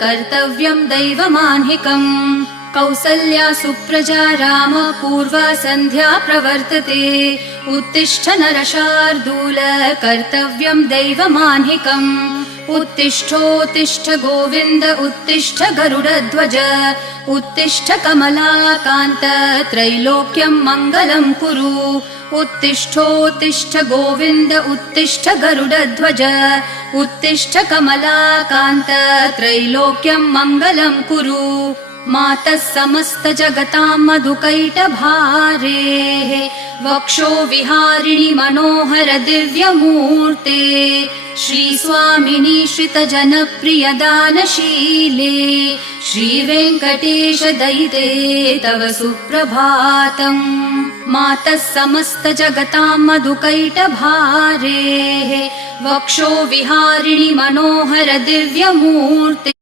कर्तव्यं दैवमान्हिकम् कौसल्या सुप्रजा राम पूर्वा सन्ध्या प्रवर्तते उत्तिष्ठ नरशार्दूल कर्तव्यं दैवमान्हिकम् उत्तिष्ठोत्तिष्ठ गोविन्द उत्तिष्ठ गरुडध्वज उत्तिष्ठ कमलाकान्त त्रैलोक्यं मङ्गलं कुरु उत्तिष्ठोत्तिष्ठ गोविन्द उत्तिष्ठ गरुडध्वज उत्तिष्ठ कमलाकान्त त्रैलोक्यं मङ्गलं कुरु मातः समस्त जगतां मधुकैटभारेः वक्षो विहारिणि मनोहर दिव्यमूर्ते श्रीस्वामिनि श्रितजनप्रिय दानशीले श्रीवेङ्कटेश दयिते तव सुप्रभातम् मातः समस्त जगतां मधुकैटभारेः वक्षो विहारिणि मनोहर दिव्यमूर्ते